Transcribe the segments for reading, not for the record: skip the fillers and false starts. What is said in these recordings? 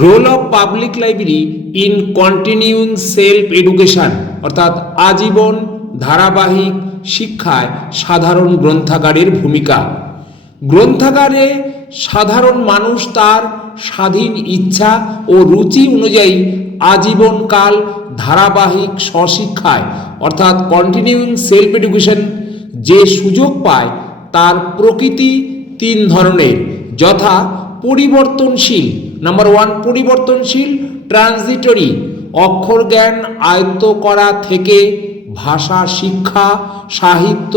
Role of public library in continuing self education অর্থাৎ আজীবন ধারাবাহিক শিক্ষায় সাধারণ গ্রন্থাগারের ভূমিকা। গ্রন্থাগারে সাধারণ মানুষ তার স্বাধীন ইচ্ছা ও রুচি অনুযায়ী আজীবনকাল ধারাবাহিক স্বশিক্ষায় অর্থাৎ কন্টিনিউইং সেলফ এডুকেশন যে সুযোগ পায় তার প্রকৃতি তিন ধরনের, যথা পরিবর্তনশীল, নাম্বার 1 পরিবর্তনশীল ট্রানজিটরি, অক্ষর জ্ঞান আয়ত্ত করা থেকে ভাষা শিক্ষা, সাহিত্য,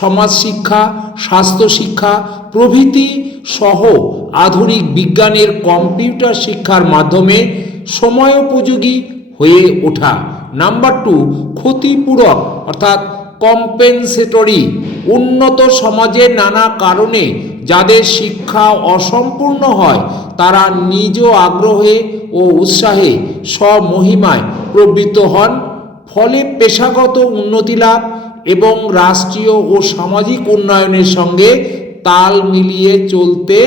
সমাজ শিক্ষা, স্বাস্থ্য শিক্ষা প্রভৃতি সহ আধুনিক বিজ্ঞানের কম্পিউটার শিক্ষার মাধ্যমে সময়োপযোগী হয়ে ওঠা। নাম্বার 2 ক্ষতিপূরক অর্থাৎ কম্পেনসেটরি, উন্নত সমাজে নানা কারণে যাদের শিক্ষা অসম্পূর্ণ হয় তারা নিজ আগ্রহে ও উৎসাহে স্বমহিমায় প্রবৃত্ত হন, ফলে পেশাগত উন্নতি লাভ এবং রাষ্ট্রীয় ও সামাজিক উন্নয়নের সঙ্গে তাল মিলিয়ে চলতে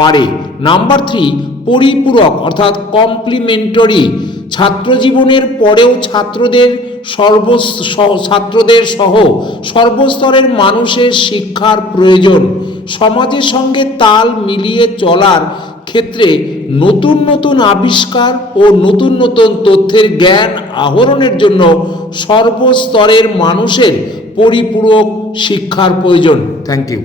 পারে। নাম্বার 3 পরিপূরক অর্থাৎ কমপ্লিমেন্টারি, ছাত্রজীবনের পরেও ছাত্রদের সহ সর্বস্তরের মানুষের শিক্ষার প্রয়োজন, সমাজের সঙ্গে তাল মিলিয়ে চলার ক্ষেত্রে নতুন নতুন আবিষ্কার ও নতুন নতুন তথ্যের জ্ঞান আহরণের জন্য সর্বস্তরের মানুষের পরিপূরক শিক্ষার প্রয়োজন। Thank you.